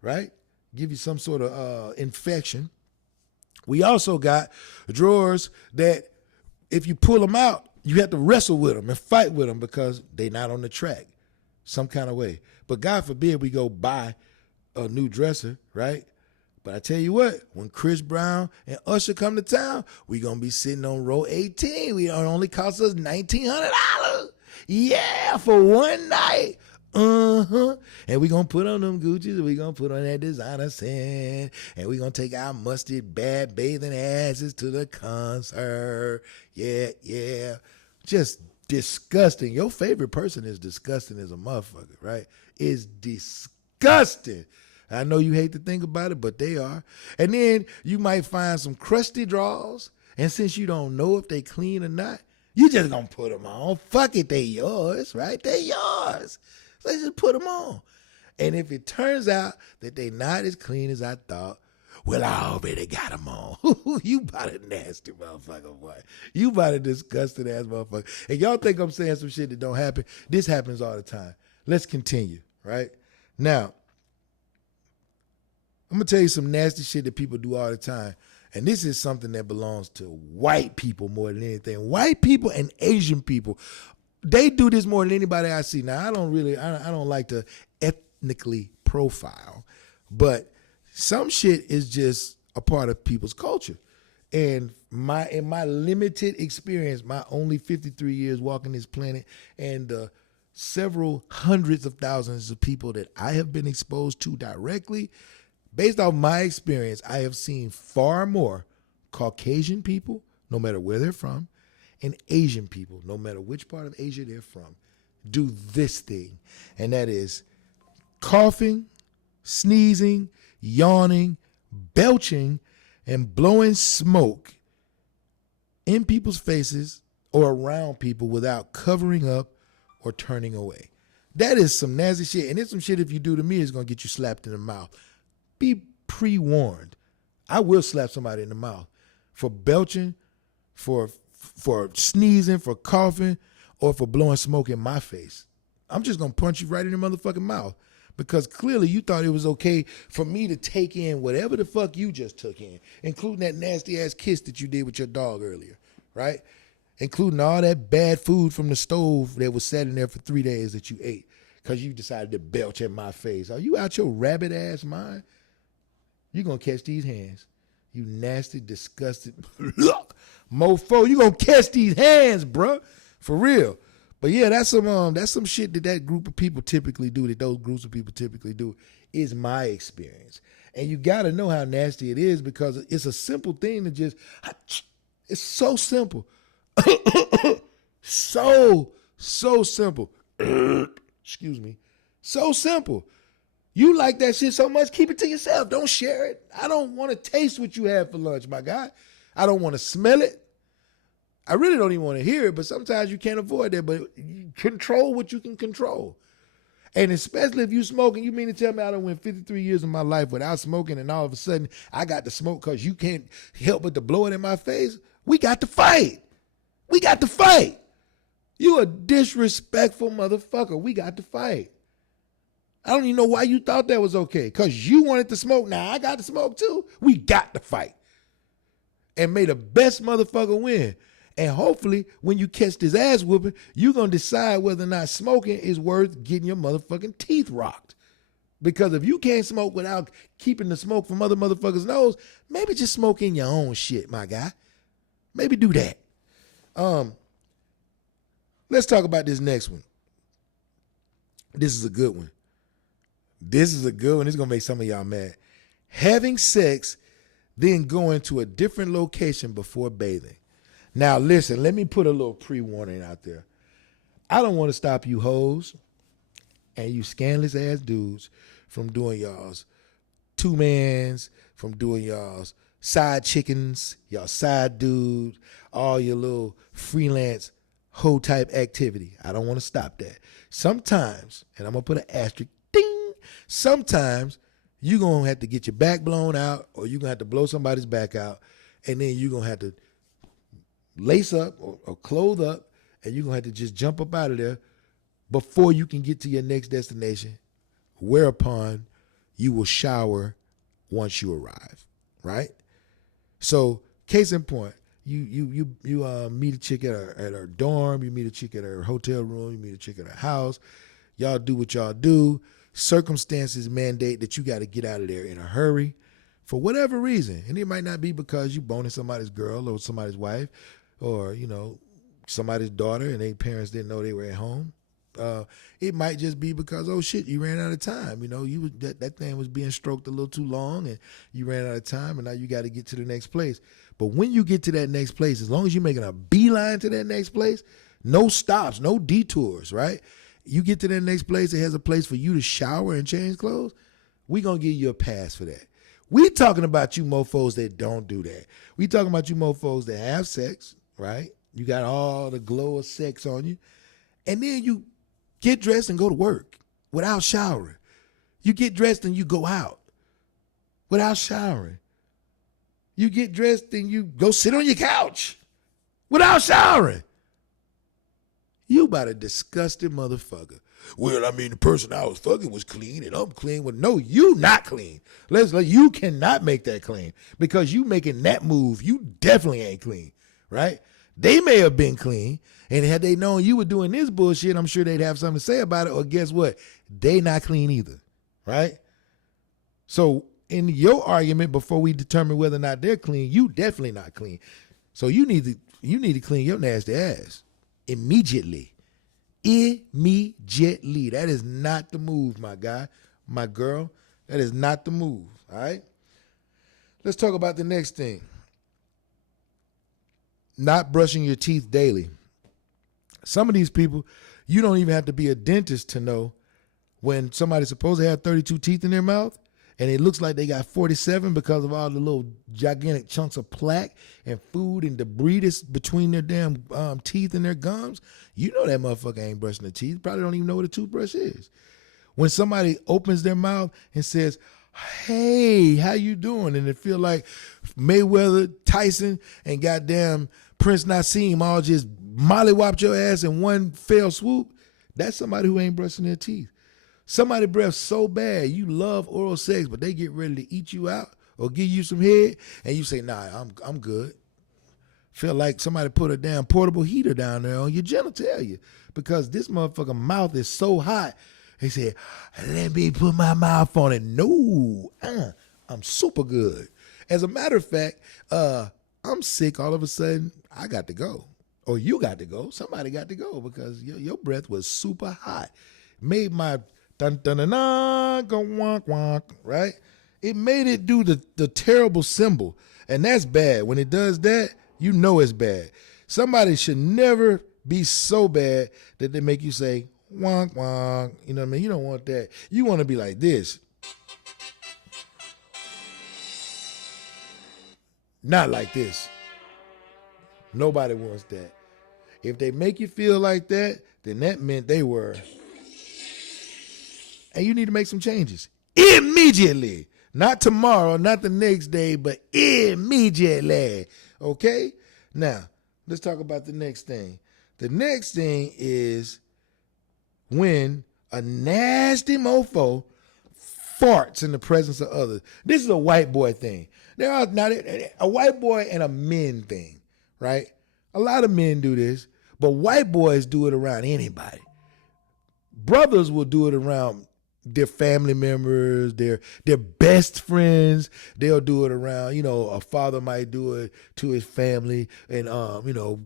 right? Give you some sort of infection. We also got drawers that if you pull them out, you have to wrestle with them and fight with them because they're not on the track some kind of way. But God forbid we go buy a new dresser, right? But I tell you what, when Chris Brown and Usher come to town, we going to be sitting on row 18. It only cost us $1,900. Yeah, for one night. And we gonna put on them Gucci's, and we gonna put on that designer scent, and we gonna take our musty, bad bathing asses to the concert. Yeah. Just disgusting. Your favorite person is disgusting as a motherfucker, right? Is disgusting. I know you hate to think about it, but they are. And then you might find some crusty drawers, and since you don't know if they clean or not, you just gonna put them on. Fuck it, they yours, right? They yours. So just put them on. And if it turns out that they not as clean as I thought, well, I already got them on. You about a nasty motherfucker, boy. You about a disgusting ass motherfucker. And y'all think I'm saying some shit that don't happen. This happens all the time. Let's continue, right? Now, I'm going to tell you some nasty shit that people do all the time. And this is something that belongs to white people more than anything. White people and Asian people, they do this more than anybody I see. Now, I don't like to ethnically profile, but some shit is just a part of people's culture. And in my limited experience, my only 53 years walking this planet, and the several hundreds of thousands of people that I have been exposed to directly, based off my experience, I have seen far more Caucasian people, no matter where they're from, and Asian people, no matter which part of Asia they're from, do this thing. And that is coughing, sneezing, yawning, belching, and blowing smoke in people's faces or around people without covering up or turning away. That is some nasty shit. And it's some shit, if you do to me, it's going to get you slapped in the mouth. Be pre-warned. I will slap somebody in the mouth for belching, for sneezing, for coughing, or for blowing smoke in my face. I'm just going to punch you right in the motherfucking mouth, because clearly you thought it was okay for me to take in whatever the fuck you just took in, including that nasty ass kiss that you did with your dog earlier, right? Including all that bad food from the stove that was sitting there for 3 days that you ate because you decided to belch in my face. Are you out your rabbit ass mind? You're going to catch these hands. You nasty, disgusted mofo. You're going to catch these hands, bro. For real. But yeah, that's some shit that group of people typically do, that those groups of people typically do, is my experience. And you got to know how nasty it is, because it's a simple thing to just, it's so simple. so simple. Excuse me. So simple. You like that shit so much, keep it to yourself. Don't share it. I don't want to taste what you had for lunch, my guy. I don't want to smell it. I really don't even want to hear it, but sometimes you can't avoid that. But you control what you can control. And especially if you smoking, you mean to tell me I done went 53 years of my life without smoking, and all of a sudden I got to smoke because you can't help but to blow it in my face? We got to fight. We got to fight. You a disrespectful motherfucker. We got to fight. I don't even know why you thought that was okay. Because you wanted to smoke. Now I got to smoke too. We got to fight. And may the best motherfucker win. And hopefully when you catch this ass whooping, you're going to decide whether or not smoking is worth getting your motherfucking teeth rocked. Because if you can't smoke without keeping the smoke from other motherfuckers' nose, maybe just smoke in your own shit, my guy. Maybe do that. Let's talk about this next one. This is a good one. This is a good one. It's going to make some of y'all mad. Having sex, then going to a different location before bathing. Now, listen, let me put a little pre-warning out there. I don't want to stop you hoes and you scandalous ass dudes from doing y'all's two-mans, from doing y'all's side chickens, y'all side dudes, all your little freelance hoe type activity. I don't want to stop that. Sometimes, and I'm going to put an asterisk, ding, sometimes you're going to have to get your back blown out, or you're going to have to blow somebody's back out, and then you're going to have to lace up or clothe up, and you're going to have to just jump up out of there before you can get to your next destination, whereupon you will shower once you arrive, right? So, case in point, you meet a chick at her dorm, you meet a chick at her hotel room, you meet a chick at her house, y'all do what y'all do. Circumstances mandate that you got to get out of there in a hurry for whatever reason. And it might not be because you boning somebody's girl or somebody's wife or, somebody's daughter and their parents didn't know they were at home. It might just be because, oh shit, you ran out of time. You know, that thing was being stroked a little too long, and you ran out of time, and now you got to get to the next place. But when you get to that next place, as long as you're making a beeline to that next place, no stops, no detours, right? You get to that next place, it has a place for you to shower and change clothes. We gonna give you a pass for that. We talking about you mofos that don't do that. We talking about you mofos that have sex, right? You got all the glow of sex on you. And then you get dressed and go to work without showering. You get dressed and you go out without showering. You get dressed and you go sit on your couch without showering. You about a disgusting motherfucker. Well, I mean, the person I was fucking was clean and I'm clean. Well, no, you not clean. You cannot make that claim because you making that move, you definitely ain't clean, right? They may have been clean, and had they known you were doing this bullshit, I'm sure they'd have something to say about it, or guess what? They not clean either, right? So in your argument, before we determine whether or not they're clean, you definitely not clean. So you need to clean your nasty ass immediately. Immediately. That is not the move, my guy, my girl. That is not the move, all right? Let's talk about the next thing. Not brushing your teeth daily. Some of these people, you don't even have to be a dentist to know when somebody's supposed to have 32 teeth in their mouth and it looks like they got 47 because of all the little gigantic chunks of plaque and food and debris that's between their damn teeth and their gums. You know that motherfucker ain't brushing their teeth. Probably don't even know what a toothbrush is. When somebody opens their mouth and says, hey, how you doing? And it feel like Mayweather, Tyson, and goddamn Prince Nassim all just mollywopped your ass in one fell swoop. That's somebody who ain't brushing their teeth. Somebody breath so bad, you love oral sex, but they get ready to eat you out or give you some head, and you say, nah, I'm good. Feel like somebody put a damn portable heater down there on your genitalia because this motherfucking mouth is so hot. He said, let me put my mouth on it. No, I'm super good. As a matter of fact, I'm sick all of a sudden. I got to go. Or you got to go. Somebody got to go because your breath was super hot. Made my dun-dun-dun-dun go wonk-wonk, right? It made it do the terrible symbol. And that's bad. When it does that, you know it's bad. Somebody should never be so bad that they make you say, wonk, wonk. You know what I mean? You don't want that. You want to be like this. Not like this. Nobody wants that. If they make you feel like that, then that meant they were. And you need to make some changes. Immediately. Not tomorrow, not the next day, but immediately. Okay? Now, let's talk about the next thing. The next thing is when a nasty mofo farts in the presence of others. This is a white boy thing. There are not a white boy and a men thing, right? A lot of men do this, but white boys do it around anybody. Brothers will do it around their family members, their best friends. They'll do it around, a father might do it to his family, and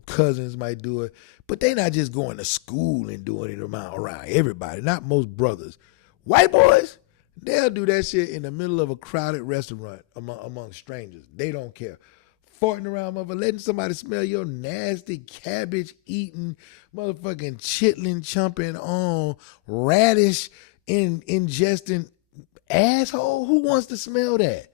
cousins might do it. But they not just going to school and doing it around everybody. Not most brothers. White boys, they'll do that shit in the middle of a crowded restaurant among strangers. They don't care. Farting around, motherfucker, letting somebody smell your nasty cabbage eating, motherfucking chitlin chomping on, radish ingesting asshole. Who wants to smell that?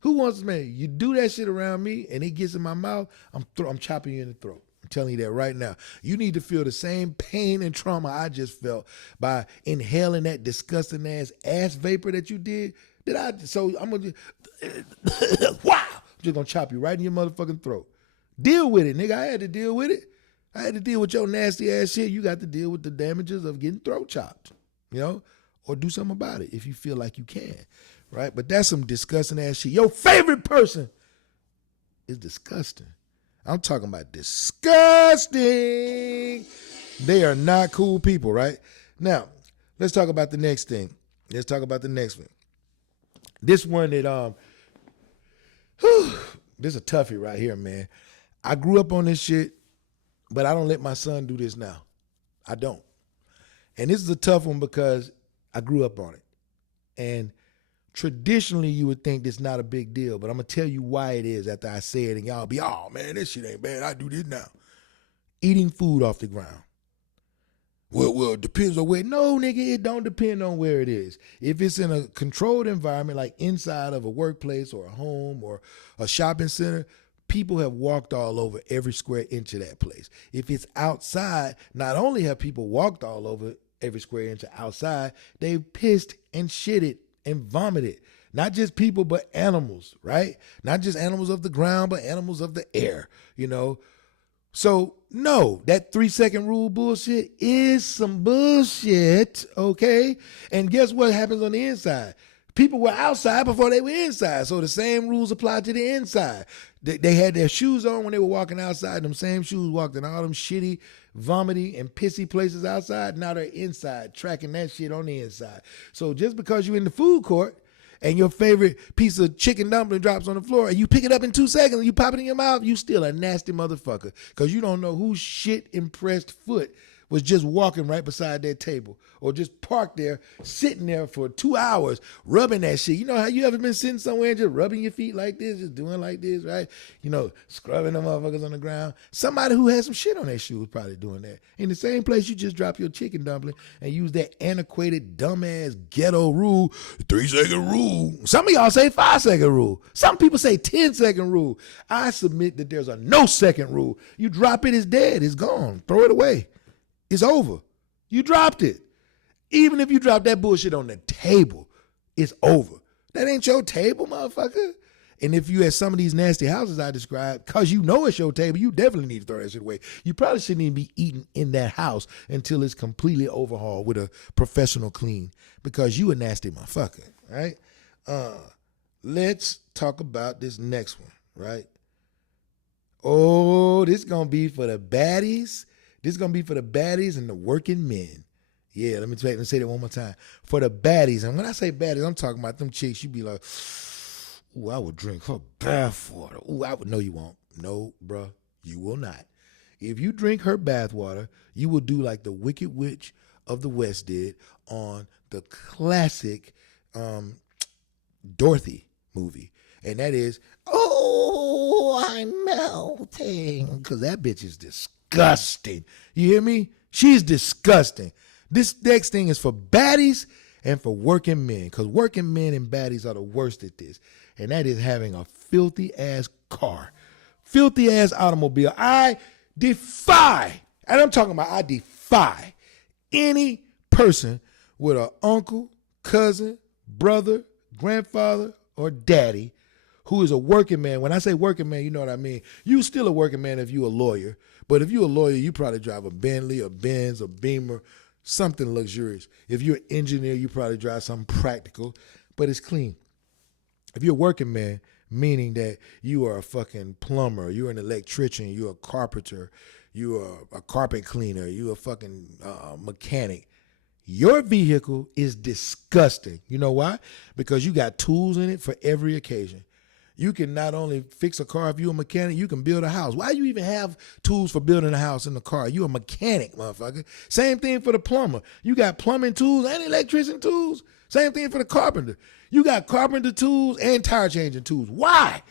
Who wants to smell it? You do that shit around me and it gets in my mouth, I'm chopping you in the throat. I'm telling you that right now. You need to feel the same pain and trauma I just felt by inhaling that disgusting ass vapor that you did. So I'm gonna wow. I'm just gonna chop you right in your motherfucking throat. Deal with it, nigga. I had to deal with it. I had to deal with your nasty ass shit. You got to deal with the damages of getting throat chopped, or do something about it if you feel like you can, right? But that's some disgusting ass shit. Your favorite person is disgusting. I'm talking about disgusting. They are not cool people, right? Now, let's talk about the next thing. Let's talk about the next one. This one that, this is a toughie right here, man. I grew up on this shit, but I don't let my son do this now. I don't. And this is a tough one because I grew up on it. And traditionally, you would think this not a big deal, but I'm going to tell you why it is after I say it, and y'all be, oh, man, this shit ain't bad. I do this now. Eating food off the ground. Well, it depends on where. No, nigga, it don't depend on where it is. If it's in a controlled environment, like inside of a workplace or a home or a shopping center, people have walked all over every square inch of that place. If it's outside, not only have people walked all over every square inch outside, they've pissed and shitted and vomited. Not just people, but animals, right? Not just animals of the ground, but animals of the air, you know? So, no, that 3-second rule bullshit is some bullshit, okay? And guess what happens on the inside? People were outside before they were inside, so the same rules apply to the inside. They had their shoes on when they were walking outside. Them same shoes walked in all them shitty, vomity, and pissy places outside. Now they're inside, tracking that shit on the inside. So just because you're in the food court and your favorite piece of chicken dumpling drops on the floor and you pick it up in 2 seconds and you pop it in your mouth, you still a nasty motherfucker because you don't know whose shit-impressed foot was just walking right beside that table or just parked there, sitting there for 2 hours, rubbing that shit. You know how you ever been sitting somewhere and just rubbing your feet like this, just doing like this, right? You know, scrubbing them motherfuckers on the ground. Somebody who had some shit on their shoes probably doing that. In the same place you just drop your chicken dumpling and use that antiquated, dumbass, ghetto rule, 3-second rule. Some of y'all say 5-second rule. Some people say 10-second rule. I submit that there's a no second rule. You drop it, it's dead, it's gone. Throw it away. It's over. You dropped it. Even if you drop that bullshit on the table, it's over. That ain't your table, motherfucker. And if you at some of these nasty houses I described, because you know it's your table, you definitely need to throw that shit away. You probably shouldn't even be eating in that house until it's completely overhauled with a professional clean, because you a nasty motherfucker, right? Let's talk about this next one, right? Oh, this is going to be for the baddies. This is going to be for the baddies and the working men. Yeah, let me say that one more time. For the baddies. And when I say baddies, I'm talking about them chicks. You be like, ooh, I would drink her bath water. Ooh, I would. No, you won't. No, bro, you will not. If you drink her bath water, you will do like the Wicked Witch of the West did on the classic Dorothy movie. And that is, oh, I'm melting. Because that bitch is disgusting. You hear me? She's disgusting. This next thing is for baddies and for working men, because working men and baddies are the worst at this. And that is having a filthy ass car, filthy ass automobile. I defy, and I'm talking about I defy any person with an uncle, cousin, brother, grandfather, or daddy who is a working man. When I say working man, you know what I mean. You still a working man if you a lawyer. But if you're a lawyer, you probably drive a Bentley, a Benz, a Beamer, something luxurious. If you're an engineer, you probably drive something practical, but it's clean. If you're a working man, meaning that you are a fucking plumber, you're an electrician, you're a carpenter, you are a carpet cleaner, you're a fucking mechanic, your vehicle is disgusting. You know why? Because you got tools in it for every occasion. You can not only fix a car if you're a mechanic, you can build a house. Why you even have tools for building a house in the car? You're a mechanic, motherfucker. Same thing for the plumber. You got plumbing tools and electrician tools. Same thing for the carpenter. You got carpenter tools and tire changing tools. Why?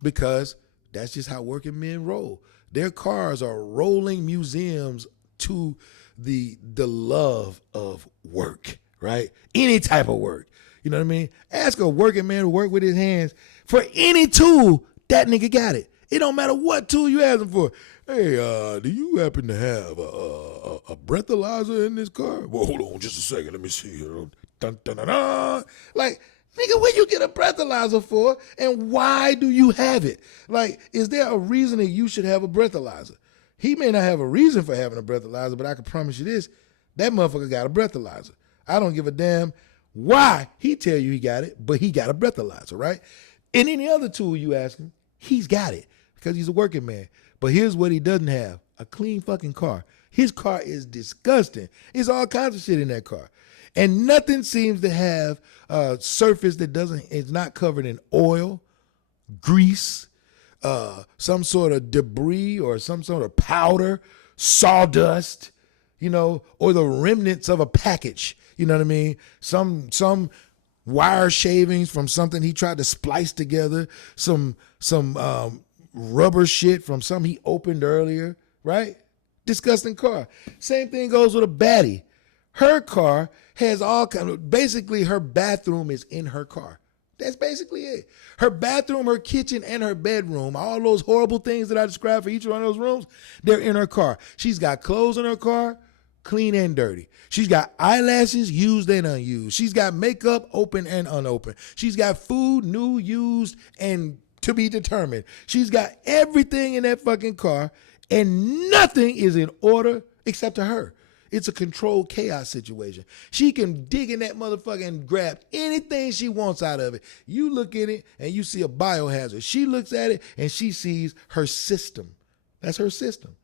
Because that's just how working men roll. Their cars are rolling museums to the love of work, right? Any type of work. You know what I mean? Ask a working man to work with his hands for any tool, that nigga got it. It don't matter what tool you ask him for. Hey, do you happen to have a breathalyzer in this car? Well, hold on just a second. Let me see here. Dun, dun, dun, dun. Like, nigga, where you get a breathalyzer for, and why do you have it? Like, is there a reason that you should have a breathalyzer? He may not have a reason for having a breathalyzer, but I can promise you this, that motherfucker got a breathalyzer. I don't give a damn why he tell you he got it, but he got a breathalyzer, right? And any other tool you ask him, he's got it because he's a working man. But here's what he doesn't have, a clean fucking car. His car is disgusting. There's all kinds of shit in that car. And nothing seems to have a surface that is not covered in oil, grease, some sort of debris or some sort of powder, sawdust. or the remnants of a package. You know what I mean? Some wire shavings from something he tried to splice together, some rubber shit from something he opened earlier, right? Disgusting car. Same thing goes with a baddie. Her car has all kind of, basically her bathroom is in her car. That's basically it. Her bathroom, her kitchen, and her bedroom, all those horrible things that I described for each one of those rooms, they're in her car. She's got clothes in her car, clean and dirty. She's got eyelashes, used and unused. She's got makeup, open and unopened. She's got food, new, used, and to be determined. She's got everything in that fucking car, and nothing is in order except to her. It's a controlled chaos situation. She can dig in that motherfucker and grab anything she wants out of it. You look in it and you see a biohazard. She looks at it and she sees her system. That's her system.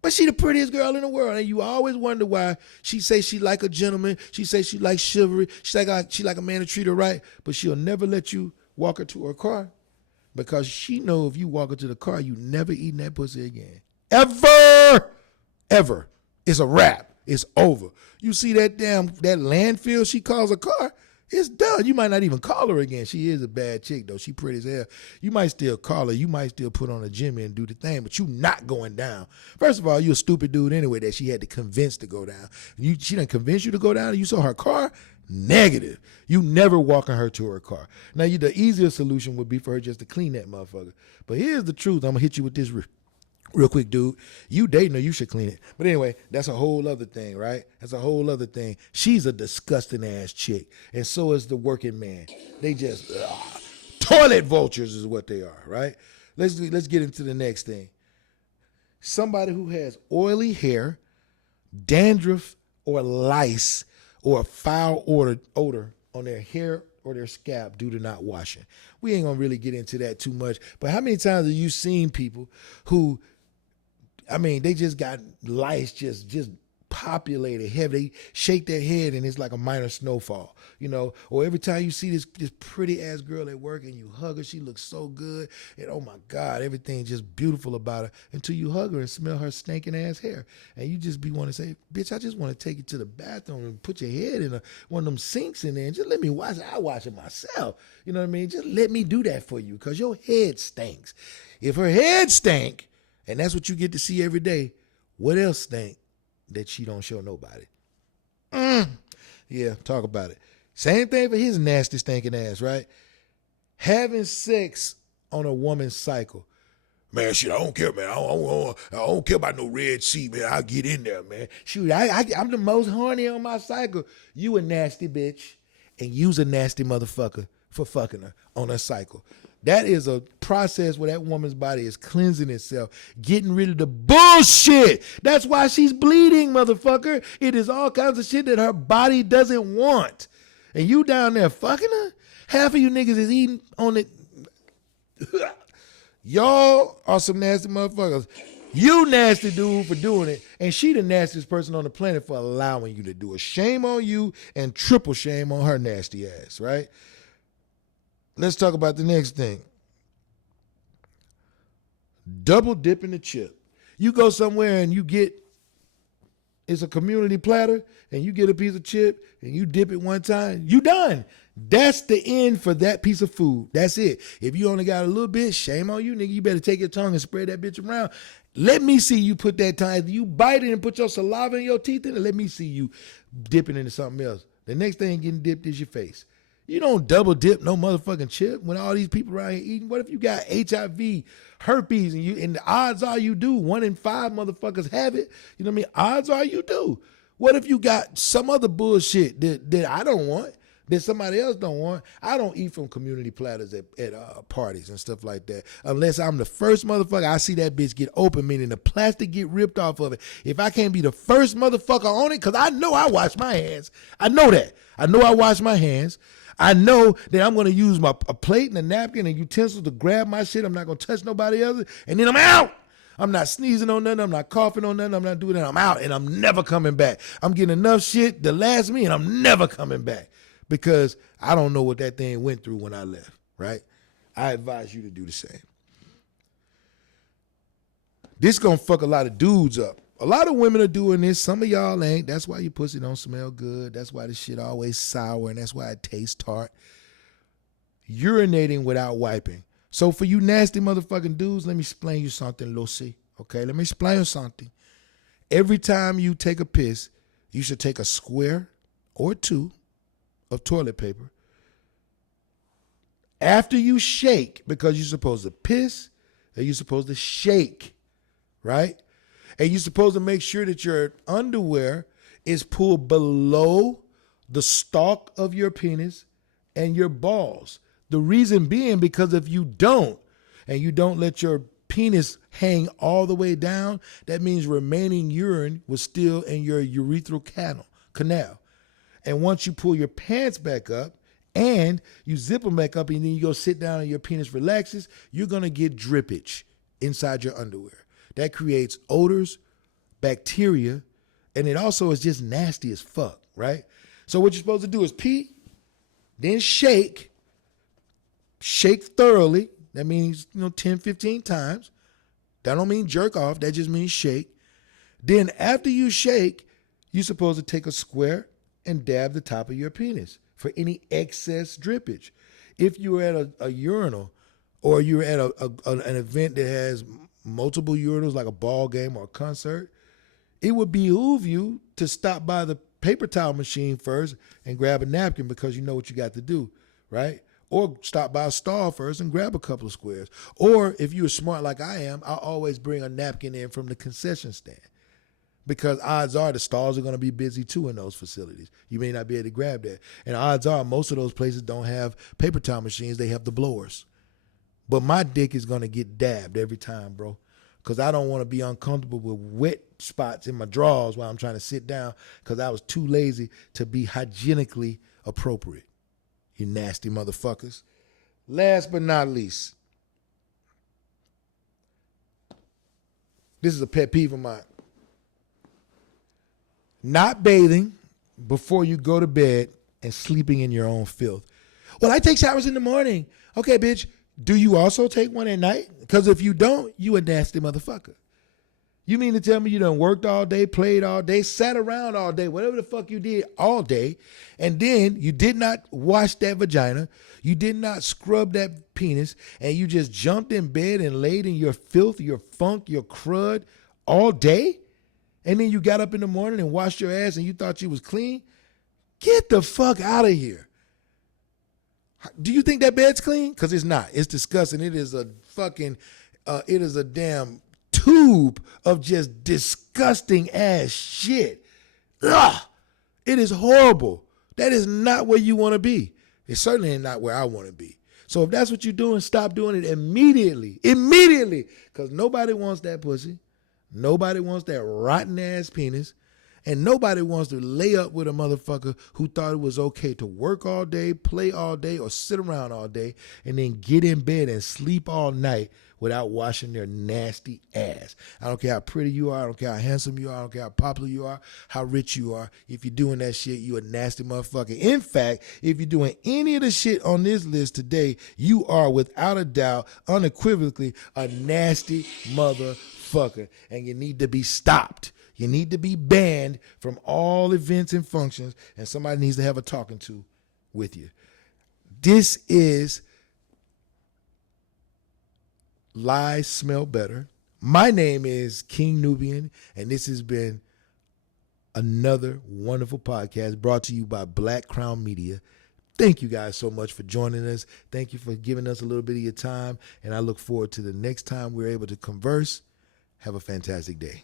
But she the prettiest girl in the world, and you always wonder why she say she like a gentleman. She say she like chivalry. She like a man to treat her right, but she'll never let you walk her to her car because she know if you walk her to the car, you never eating that pussy again. Ever. It's a wrap. It's over. You see that landfill she calls a car, it's done. You might not even call her again. She is a bad chick, though. She pretty as hell. You might still call her. You might still put on a Jimmy and do the thing, but you not going down. First of all, you a stupid dude anyway that she had to convince to go down. She didn't convince you to go down and you saw her car? Negative. You never walking her to her car. Now, the easier solution would be for her just to clean that motherfucker. But here's the truth. I'm going to hit you with this real quick, dude. You dating her, you should clean it. But anyway, that's a whole other thing, right? That's a whole other thing. She's a disgusting ass chick, and so is the working man. They just toilet vultures is what they are, right? Let's get into the next thing. Somebody who has oily hair, dandruff, or lice, or a foul odor on their hair or their scalp due to not washing. We ain't gonna really get into that too much. But how many times have you seen people who, they just got lice just populated heavy. They shake their head and it's like a minor snowfall, or every time you see this pretty ass girl at work and you hug her, she looks so good. And oh my God, everything's just beautiful about her until you hug her and smell her stinking ass hair. And you just want to say, bitch, I just want to take you to the bathroom and put your head in one of them sinks in there and just let me wash it. I wash it myself. You know what I mean? Just let me do that for you because your head stinks. If her head stank, and that's what you get to see every day, what else stink that she don't show nobody? Yeah, talk about it. Same thing for his nasty stinking ass, right? Having sex on a woman's cycle. Man, shit, I don't care, man. I don't care about no Red Sea, man. I'll get in there, man. Shoot, I'm the most horny on my cycle. You a nasty bitch, and you's a nasty motherfucker for fucking her on her cycle. That is a process where that woman's body is cleansing itself, getting rid of the bullshit. That's why she's bleeding, motherfucker. It is all kinds of shit that her body doesn't want. And you down there fucking her? Half of you niggas is eating on it. Y'all are some nasty motherfuckers. You nasty dude for doing it, and she the nastiest person on the planet for allowing you to do it. Shame on you and triple shame on her nasty ass, right? Let's talk about the next thing. Double dipping the chip. You go somewhere and it's a community platter, and you get a piece of chip and you dip it one time, you done. That's the end for that piece of food. That's it. If you only got a little bit, shame on you, nigga. You better take your tongue and spread that bitch around. Let me see you put that tongue. You bite it and put your saliva in your teeth in it. Let me see you dipping into something else. The next thing getting dipped is your face. You don't double dip no motherfucking chip when all these people around here eating. What if you got HIV, herpes, and the odds are you do? 1 in 5 motherfuckers have it. You know what I mean? Odds are you do. What if you got some other bullshit that I don't want, that somebody else don't want? I don't eat from community platters at parties and stuff like that unless I'm the first motherfucker. I see that bitch get open, meaning the plastic get ripped off of it. If I can't be the first motherfucker on it, because I know I wash my hands. I know that. I know I wash my hands. I know that I'm going to use a plate and a napkin and utensils to grab my shit. I'm not going to touch nobody else. And then I'm out. I'm not sneezing on nothing. I'm not coughing on nothing. I'm not doing that. I'm out and I'm never coming back. I'm getting enough shit to last me and I'm never coming back because I don't know what that thing went through when I left, right? I advise you to do the same. This going to fuck a lot of dudes up. a lot of women are doing this. Some of y'all ain't. That's why your pussy don't smell good. That's why the shit always sour, and that's why it tastes tart. Urinating without wiping. So for you nasty motherfucking dudes, let me explain you something, Lucy. Okay, let me explain you something. Every time you take a piss, you should take a square or two of toilet paper. After you shake, because you're supposed to piss and you're supposed to shake, right? And you're supposed to make sure that your underwear is pulled below the stalk of your penis and your balls. The reason being because if you don't, and you don't let your penis hang all the way down, that means remaining urine was still in your urethral canal. And once you pull your pants back up and you zip them back up and then you go sit down and your penis relaxes, you're going to get drippage inside your underwear. That creates odors, bacteria, and it also is just nasty as fuck, right? So what you're supposed to do is pee, then shake thoroughly. That means, 10, 15 times. That don't mean jerk off. That just means shake. Then after you shake, you're supposed to take a square and dab the top of your penis for any excess drippage. If you're at a urinal or you're at an event that has multiple urinals like a ball game or a concert, it would behoove you to stop by the paper towel machine first and grab a napkin because you know what you got to do, right? Or stop by a stall first and grab a couple of squares. Or if you're smart like I am, I'll always bring a napkin in from the concession stand because odds are the stalls are going to be busy too in those facilities. You may not be able to grab that. And odds are most of those places don't have paper towel machines. They have the blowers. But my dick is going to get dabbed every time, bro, because I don't want to be uncomfortable with wet spots in my drawers while I'm trying to sit down because I was too lazy to be hygienically appropriate. You nasty motherfuckers. Last but not least, this is a pet peeve of mine. Not bathing before you go to bed and sleeping in your own filth. Well, I take showers in the morning. Okay, bitch. Do you also take one at night? Because if you don't, you a nasty motherfucker. You mean to tell me you done worked all day, played all day, sat around all day, whatever the fuck you did all day, and then you did not wash that vagina, you did not scrub that penis, and you just jumped in bed and laid in your filth, your funk, your crud all day? And then you got up in the morning and washed your ass and you thought you was clean? Get the fuck out of here. Do you think that bed's clean? Because it's not. It's disgusting. It is a fucking, it is a damn tube of just disgusting ass shit. Ugh. It is horrible. That is not where you want to be. It's certainly not where I want to be. So if that's what you're doing, stop doing it immediately. Immediately. Because nobody wants that pussy. Nobody wants that rotten ass penis. And nobody wants to lay up with a motherfucker who thought it was okay to work all day, play all day, or sit around all day, and then get in bed and sleep all night without washing their nasty ass. I don't care how pretty you are. I don't care how handsome you are. I don't care how popular you are, how rich you are. If you're doing that shit, you a nasty motherfucker. In fact, if you're doing any of the shit on this list today, you are without a doubt, unequivocally, a nasty motherfucker. And you need to be stopped. You need to be banned from all events and functions, and somebody needs to have a talking to with you. This is Lies Smell Better. My name is King Nubian, and this has been another wonderful podcast brought to you by Black Crown Media. Thank you guys so much for joining us. Thank you for giving us a little bit of your time, and I look forward to the next time we're able to converse. Have a fantastic day.